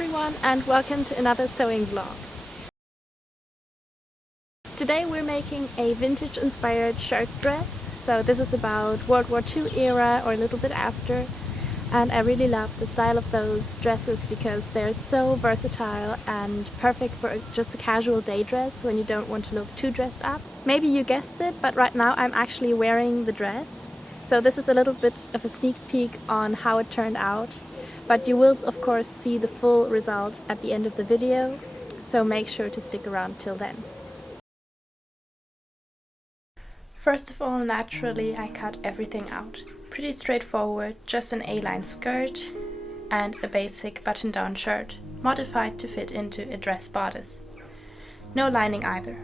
everyone and welcome to another sewing vlog. Today we're making a vintage inspired shirt dress. So this is about World War II era or a little bit after, and I really love the style of those dresses because they're so versatile and perfect for just a casual day dress when you don't want to look too dressed up. Maybe you guessed it, but right now I'm actually wearing the dress. So this is a little bit of a sneak peek on how it turned out. But you will of course see the full result at the end of the video, so make sure to stick around till then. First of all, naturally I cut everything out. Pretty straightforward, just an A-line skirt and a basic button-down shirt, modified to fit into a dress bodice. No lining either.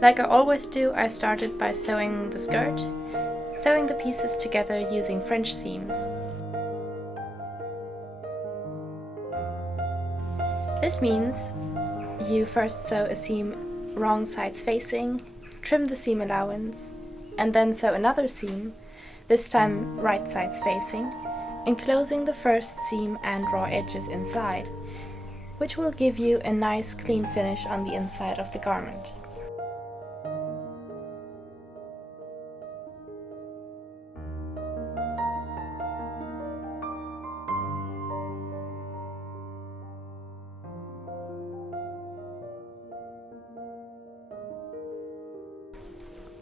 Like I always do, I started by sewing the skirt, sewing the pieces together using French seams. This means you first sew a seam wrong sides facing, trim the seam allowance, and then sew another seam, this time right sides facing, enclosing the first seam and raw edges inside, which will give you a nice clean finish on the inside of the garment.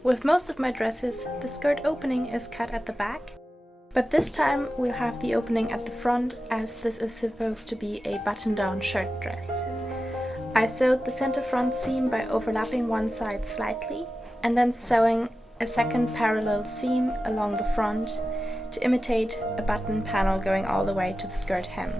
With most of my dresses, the skirt opening is cut at the back, but this time we'll have the opening at the front as this is supposed to be a button-down shirt dress. I sewed the center front seam by overlapping one side slightly and then sewing a second parallel seam along the front to imitate a button panel going all the way to the skirt hem.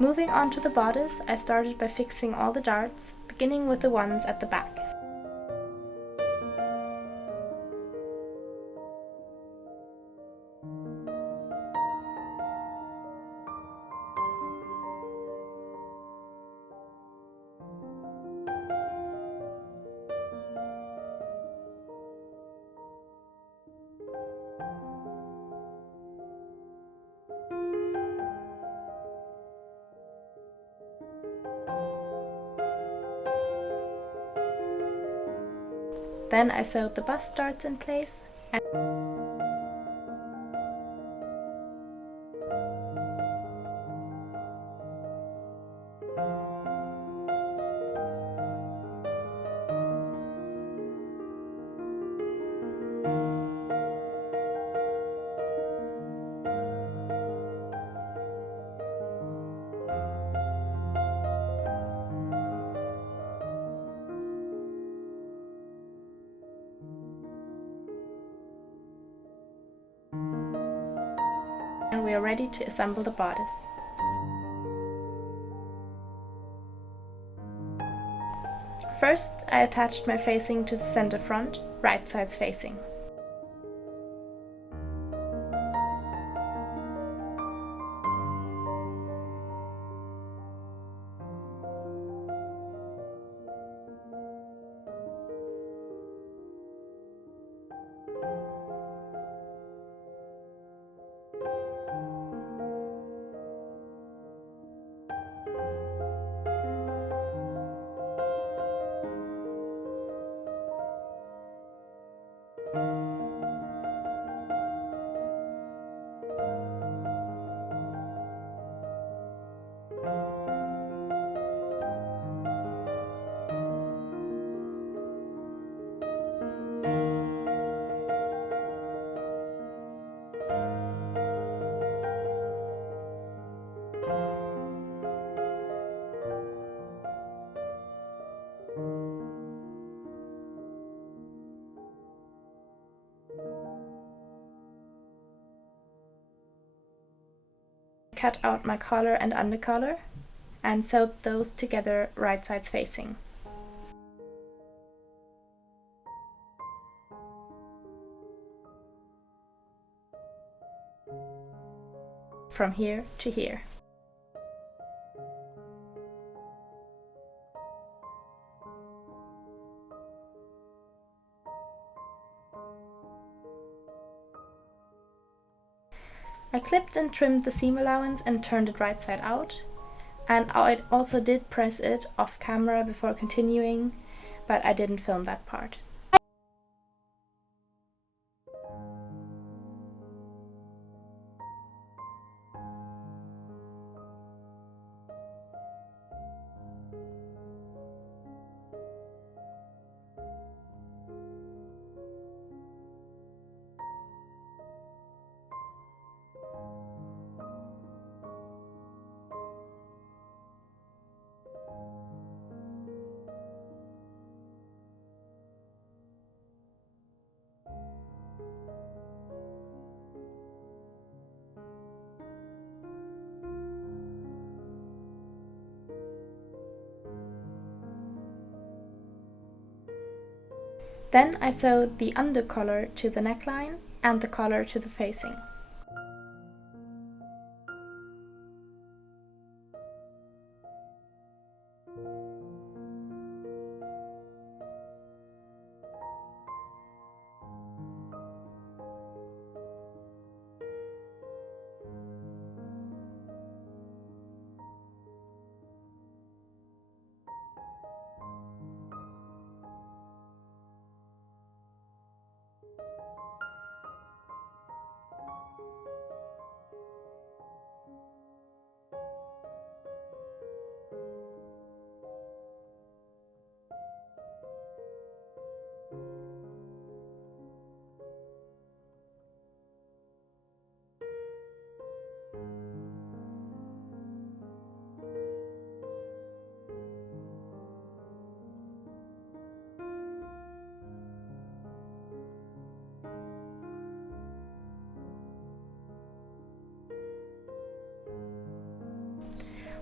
Moving on to the bodice, I started by fixing all the darts, beginning with the ones at the back. Then I sewed the bust darts in place and we are ready to assemble the bodice. First, I attached my facing to the center front, right sides facing. Cut out my collar and undercollar and sewed those together right sides facing. From here to here. I clipped and trimmed the seam allowance and turned it right side out, and I also did press it off camera before continuing, but I didn't film that part. Then I sewed the undercollar to the neckline and the collar to the facing.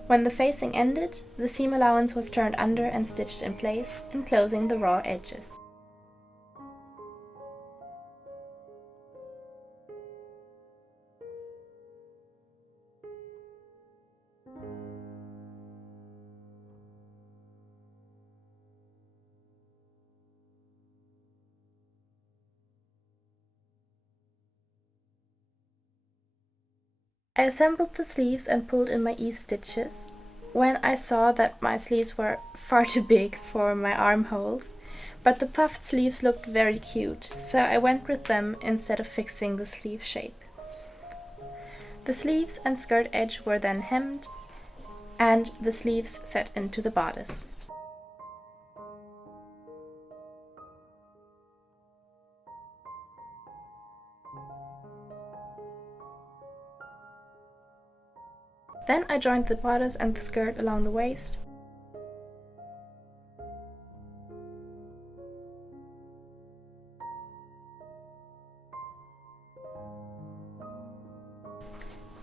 When the facing ended, the seam allowance was turned under and stitched in place, enclosing the raw edges. I assembled the sleeves and pulled in my ease stitches. When I saw that my sleeves were far too big for my armholes, but the puffed sleeves looked very cute, so I went with them instead of fixing the sleeve shape. The sleeves and skirt edge were then hemmed, and the sleeves set into the bodice. Then I joined the bodice and the skirt along the waist.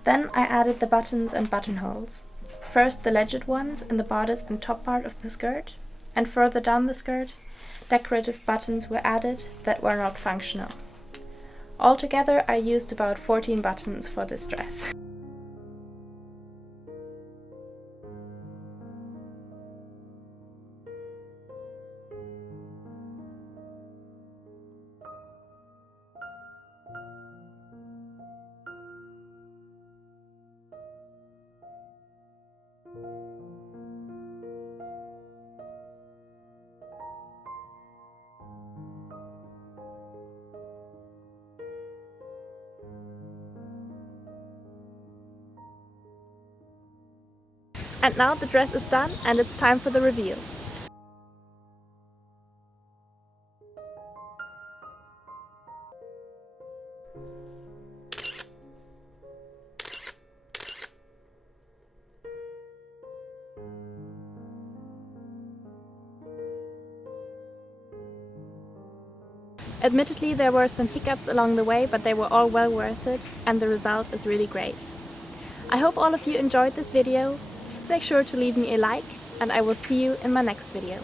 Then I added the buttons and buttonholes. First the legend ones in the bodice and top part of the skirt, and further down the skirt, decorative buttons were added that were not functional. Altogether, I used about 14 buttons for this dress. And now the dress is done and it's time for the reveal. Admittedly, there were some hiccups along the way, but they were all well worth it, and the result is really great. I hope all of you enjoyed this video. Please make sure to leave me a like, and I will see you in my next video.